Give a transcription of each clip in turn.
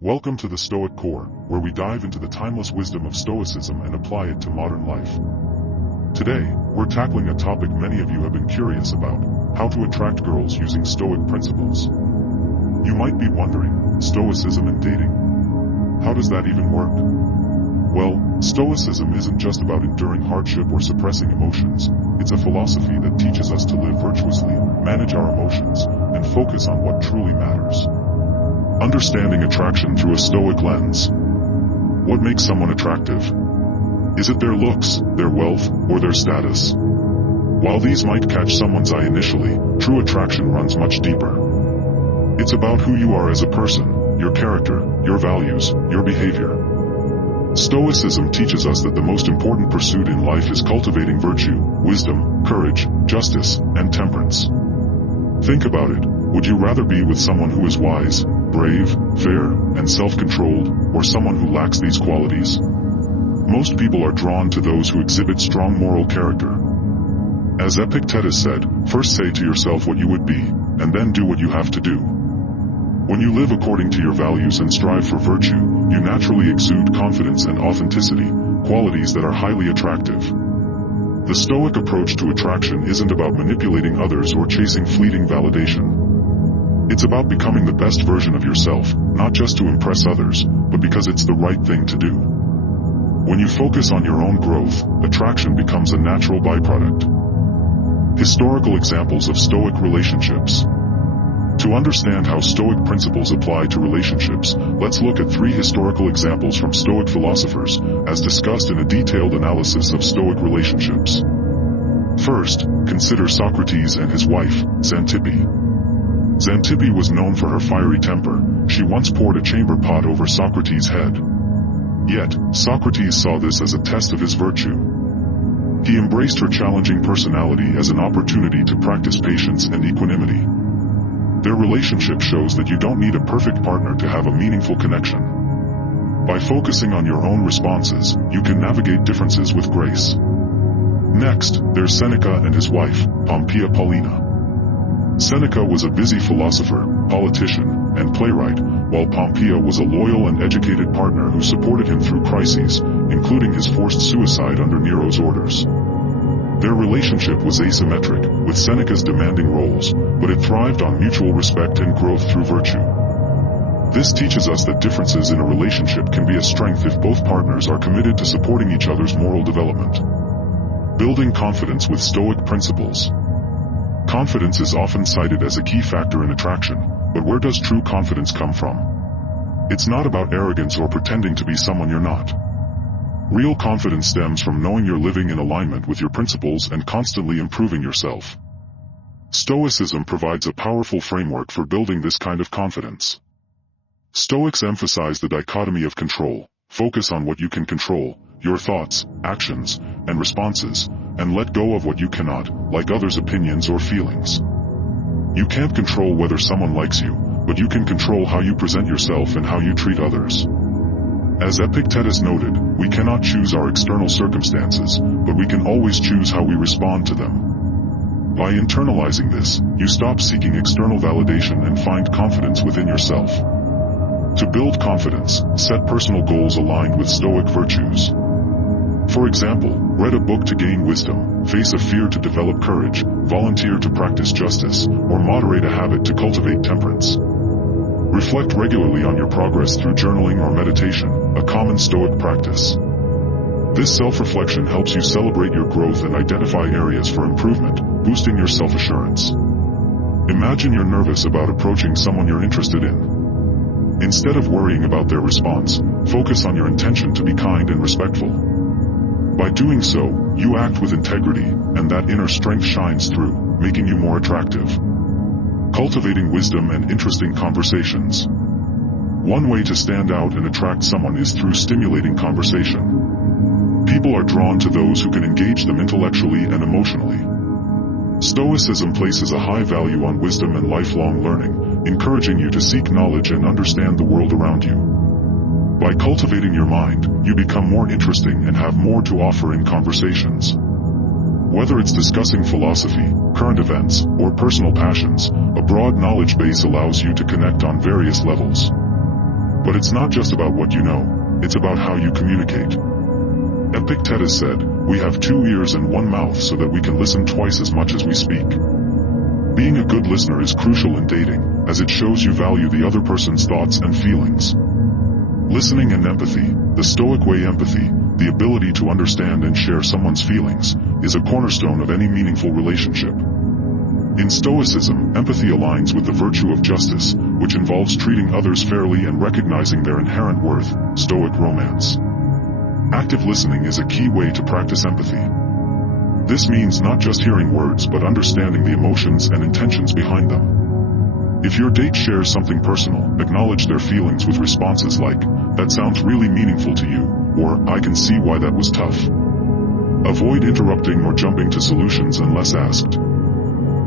Welcome to the Stoic Core, where we dive into the timeless wisdom of Stoicism and apply it to modern life. Today, we're tackling a topic many of you have been curious about: how to attract girls using Stoic principles. You might be wondering, Stoicism and dating? How does that even work? Well, Stoicism isn't just about enduring hardship or suppressing emotions. It's a philosophy that teaches us to live virtuously, manage our emotions, and focus on what truly matters. Understanding attraction through a Stoic lens. What makes someone attractive? Is it their looks, their wealth, or their status? While these might catch someone's eye initially, true attraction runs much deeper. It's about who you are as a person, your character, your values, your behavior. Stoicism teaches us that the most important pursuit in life is cultivating virtue, wisdom, courage, justice, and temperance. Think about it. Would you rather be with someone who is wise, brave, fair, and self-controlled, or someone who lacks these qualities? Most people are drawn to those who exhibit strong moral character. As Epictetus said, first say to yourself what you would be, and then do what you have to do. When you live according to your values and strive for virtue, you naturally exude confidence and authenticity, qualities that are highly attractive. The Stoic approach to attraction isn't about manipulating others or chasing fleeting validation. It's about becoming the best version of yourself, not just to impress others, but because it's the right thing to do. When you focus on your own growth, attraction becomes a natural byproduct. Historical examples of Stoic relationships. To understand how Stoic principles apply to relationships, let's look at 3 historical examples from Stoic philosophers, as discussed in a detailed analysis of Stoic relationships. First, consider Socrates and his wife, Xanthippe. Xanthippe was known for her fiery temper. She once poured a chamber pot over Socrates' head. Yet, Socrates saw this as a test of his virtue. He embraced her challenging personality as an opportunity to practice patience and equanimity. Their relationship shows that you don't need a perfect partner to have a meaningful connection. By focusing on your own responses, you can navigate differences with grace. Next, there's Seneca and his wife, Pompeia Paulina. Seneca was a busy philosopher, politician, and playwright, while Pompeia was a loyal and educated partner who supported him through crises, including his forced suicide under Nero's orders. Their relationship was asymmetric, with Seneca's demanding roles, but it thrived on mutual respect and growth through virtue. This teaches us that differences in a relationship can be a strength if both partners are committed to supporting each other's moral development. Building confidence with Stoic principles. Confidence is often cited as a key factor in attraction, but where does true confidence come from? It's not about arrogance or pretending to be someone you're not. Real confidence stems from knowing you're living in alignment with your principles and constantly improving yourself. Stoicism provides a powerful framework for building this kind of confidence. Stoics emphasize the dichotomy of control. Focus on what you can control, your thoughts, actions, and responses, and let go of what you cannot, like others' opinions or feelings. You can't control whether someone likes you, but you can control how you present yourself and how you treat others. As Epictetus noted, we cannot choose our external circumstances, but we can always choose how we respond to them. By internalizing this, you stop seeking external validation and find confidence within yourself. To build confidence, set personal goals aligned with Stoic virtues. For example, read a book to gain wisdom, face a fear to develop courage, volunteer to practice justice, or moderate a habit to cultivate temperance. Reflect regularly on your progress through journaling or meditation, a common Stoic practice. This self-reflection helps you celebrate your growth and identify areas for improvement, boosting your self-assurance. Imagine you're nervous about approaching someone you're interested in. Instead of worrying about their response, focus on your intention to be kind and respectful. By doing so, you act with integrity, and that inner strength shines through, making you more attractive. Cultivating wisdom and interesting conversations. One way to stand out and attract someone is through stimulating conversation. People are drawn to those who can engage them intellectually and emotionally. Stoicism places a high value on wisdom and lifelong learning, encouraging you to seek knowledge and understand the world around you. By cultivating your mind, you become more interesting and have more to offer in conversations. Whether it's discussing philosophy, current events, or personal passions, a broad knowledge base allows you to connect on various levels. But it's not just about what you know, it's about how you communicate. Epictetus said, "We have 2 ears and 1 mouth so that we can listen twice as much as we speak." Being a good listener is crucial in dating, as it shows you value the other person's thoughts and feelings. Listening and empathy, the Stoic way empathy, the ability to understand and share someone's feelings, is a cornerstone of any meaningful relationship. In Stoicism, empathy aligns with the virtue of justice, which involves treating others fairly and recognizing their inherent worth, Stoic romance. Active listening is a key way to practice empathy. This means not just hearing words but understanding the emotions and intentions behind them. If your date shares something personal, acknowledge their feelings with responses like, "That sounds really meaningful to you," or "I can see why that was tough." Avoid interrupting or jumping to solutions unless asked.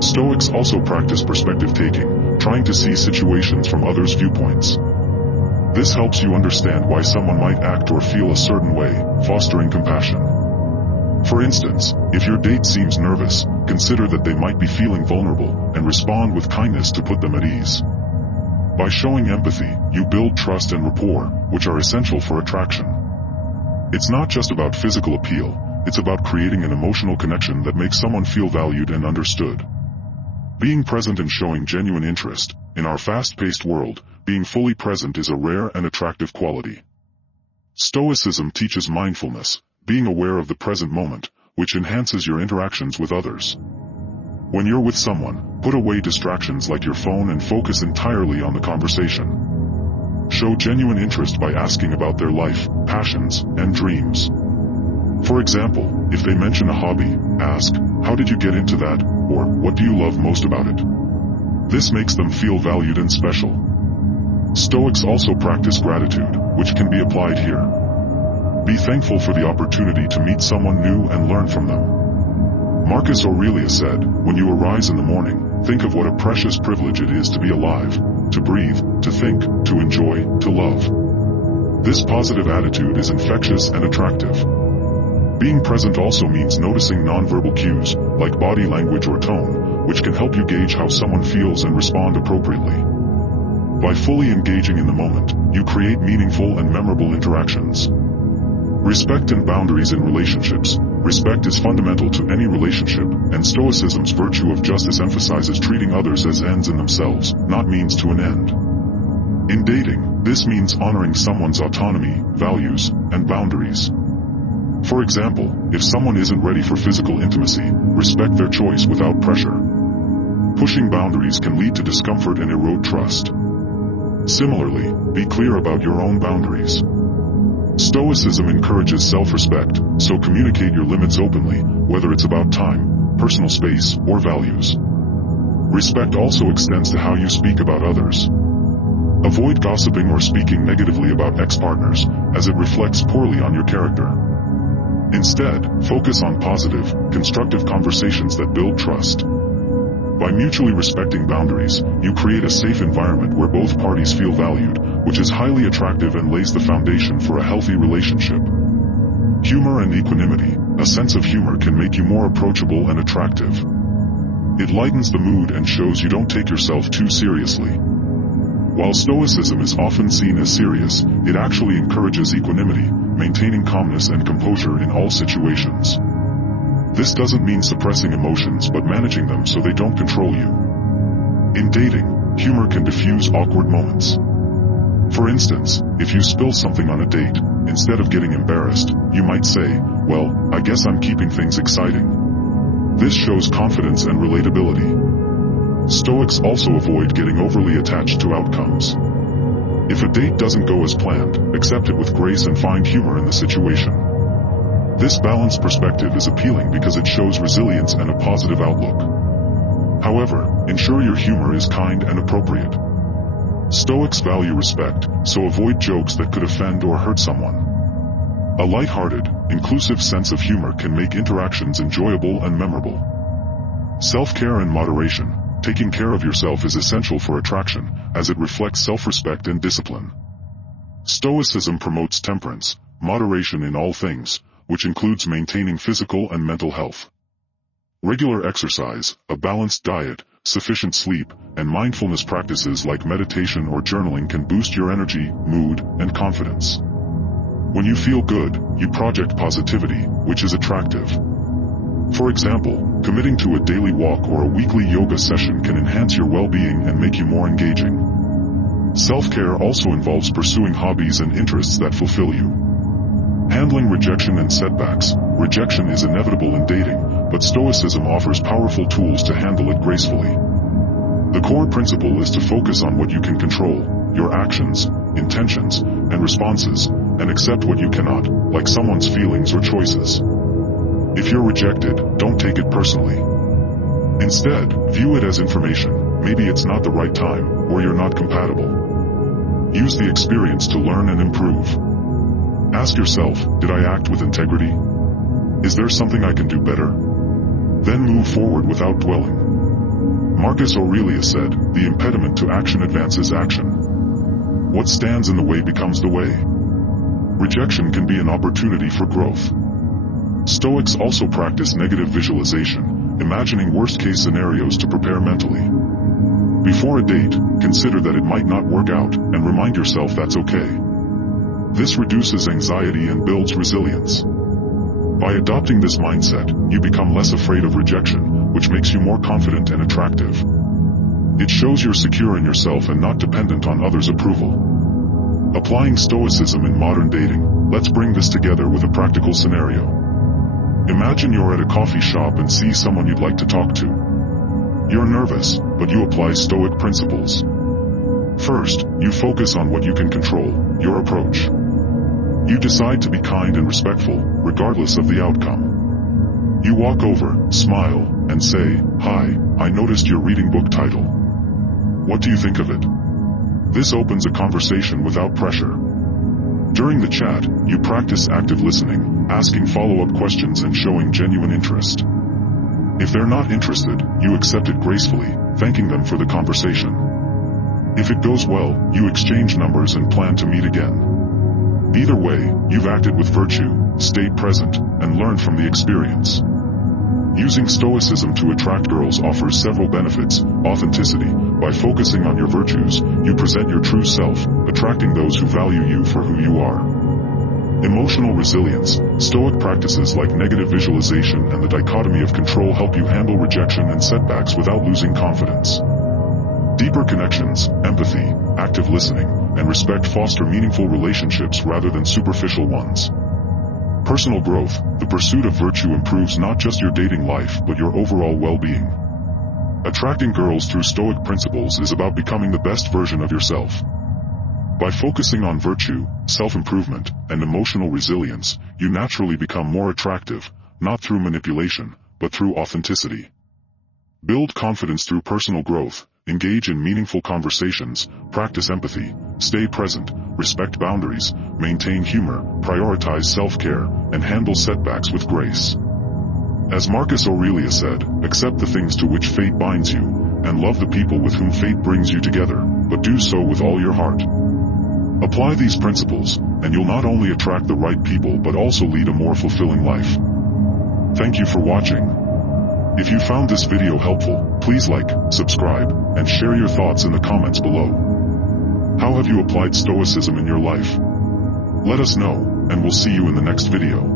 Stoics also practice perspective taking, trying to see situations from others' viewpoints. This helps you understand why someone might act or feel a certain way, fostering compassion. For instance, if your date seems nervous, consider that they might be feeling vulnerable, and respond with kindness to put them at ease. By showing empathy, you build trust and rapport, which are essential for attraction. It's not just about physical appeal, it's about creating an emotional connection that makes someone feel valued and understood. Being present and showing genuine interest. In our fast-paced world, being fully present is a rare and attractive quality. Stoicism teaches mindfulness, being aware of the present moment, which enhances your interactions with others. When you're with someone, put away distractions like your phone and focus entirely on the conversation. Show genuine interest by asking about their life, passions, and dreams. For example, if they mention a hobby, ask, "How did you get into that?" or "What do you love most about it?" This makes them feel valued and special. Stoics also practice gratitude, which can be applied here. Be thankful for the opportunity to meet someone new and learn from them. Marcus Aurelius said, "When you arise in the morning, think of what a precious privilege it is to be alive, to breathe, to think, to enjoy, to love." This positive attitude is infectious and attractive. Being present also means noticing nonverbal cues, like body language or tone, which can help you gauge how someone feels and respond appropriately. By fully engaging in the moment, you create meaningful and memorable interactions. Respect and boundaries in relationships. Respect is fundamental to any relationship, and Stoicism's virtue of justice emphasizes treating others as ends in themselves, not means to an end. In dating, this means honoring someone's autonomy, values, and boundaries. For example, if someone isn't ready for physical intimacy, respect their choice without pressure. Pushing boundaries can lead to discomfort and erode trust. Similarly, be clear about your own boundaries. Stoicism encourages self-respect, so communicate your limits openly, whether it's about time, personal space, or values. Respect also extends to how you speak about others. Avoid gossiping or speaking negatively about ex-partners, as it reflects poorly on your character. Instead, focus on positive, constructive conversations that build trust. By mutually respecting boundaries, you create a safe environment where both parties feel valued, which is highly attractive and lays the foundation for a healthy relationship. Humor and equanimity. A sense of humor can make you more approachable and attractive. It lightens the mood and shows you don't take yourself too seriously. While Stoicism is often seen as serious, it actually encourages equanimity, maintaining calmness and composure in all situations. This doesn't mean suppressing emotions but managing them so they don't control you. In dating, humor can diffuse awkward moments. For instance, if you spill something on a date, instead of getting embarrassed, you might say, "Well, I guess I'm keeping things exciting." This shows confidence and relatability. Stoics also avoid getting overly attached to outcomes. If a date doesn't go as planned, accept it with grace and find humor in the situation. This balanced perspective is appealing because it shows resilience and a positive outlook. However, ensure your humor is kind and appropriate. Stoics value respect, so avoid jokes that could offend or hurt someone. A lighthearted, inclusive sense of humor can make interactions enjoyable and memorable. Self-care and moderation. Taking care of yourself is essential for attraction, as it reflects self-respect and discipline. Stoicism promotes temperance, moderation in all things, which includes maintaining physical and mental health. Regular exercise, a balanced diet, sufficient sleep, and mindfulness practices like meditation or journaling can boost your energy, mood, and confidence. When you feel good, you project positivity, which is attractive. For example, committing to a daily walk or a weekly yoga session can enhance your well-being and make you more engaging. Self-care also involves pursuing hobbies and interests that fulfill you. Handling rejection and setbacks. Rejection is inevitable in dating, but Stoicism offers powerful tools to handle it gracefully. The core principle is to focus on what you can control, your actions, intentions, and responses, and accept what you cannot, like someone's feelings or choices. If you're rejected, don't take it personally. Instead, view it as information. Maybe it's not the right time, or you're not compatible. Use the experience to learn and improve. Ask yourself, did I act with integrity? Is there something I can do better? Then move forward without dwelling. Marcus Aurelius said, the impediment to action advances action. What stands in the way becomes the way. Rejection can be an opportunity for growth. Stoics also practice negative visualization, imagining worst-case scenarios to prepare mentally. Before a date, consider that it might not work out, and remind yourself that's okay. This reduces anxiety and builds resilience. By adopting this mindset, you become less afraid of rejection, which makes you more confident and attractive. It shows you're secure in yourself and not dependent on others' approval. Applying Stoicism in modern dating, let's bring this together with a practical scenario. Imagine you're at a coffee shop and see someone you'd like to talk to. You're nervous, but you apply Stoic principles. First, you focus on what you can control, your approach. You decide to be kind and respectful, regardless of the outcome. You walk over, smile, and say, "Hi, I noticed your reading book title. What do you think of it?" This opens a conversation without pressure. During the chat, you practice active listening, asking follow-up questions and showing genuine interest. If they're not interested, you accept it gracefully, thanking them for the conversation. If it goes well, you exchange numbers and plan to meet again. Either way, you've acted with virtue, stayed present, and learned from the experience. Using Stoicism to attract girls offers several benefits. Authenticity. By focusing on your virtues, you present your true self, attracting those who value you for who you are. Emotional resilience. Stoic practices like negative visualization and the dichotomy of control help you handle rejection and setbacks without losing confidence. Deeper connections, empathy, active listening, and respect foster meaningful relationships rather than superficial ones. Personal growth. The pursuit of virtue improves not just your dating life but your overall well-being. Attracting girls through Stoic principles is about becoming the best version of yourself. By focusing on virtue, self-improvement, and emotional resilience, you naturally become more attractive, not through manipulation, but through authenticity. Build confidence through personal growth, engage in meaningful conversations, practice empathy, stay present, respect boundaries, maintain humor, prioritize self-care, and handle setbacks with grace. As Marcus Aurelius said, accept the things to which fate binds you, and love the people with whom fate brings you together, but do so with all your heart. Apply these principles, and you'll not only attract the right people but also lead a more fulfilling life. Thank you for watching. If you found this video helpful, please like, subscribe, and share your thoughts in the comments below. How have you applied Stoicism in your life? Let us know, and we'll see you in the next video.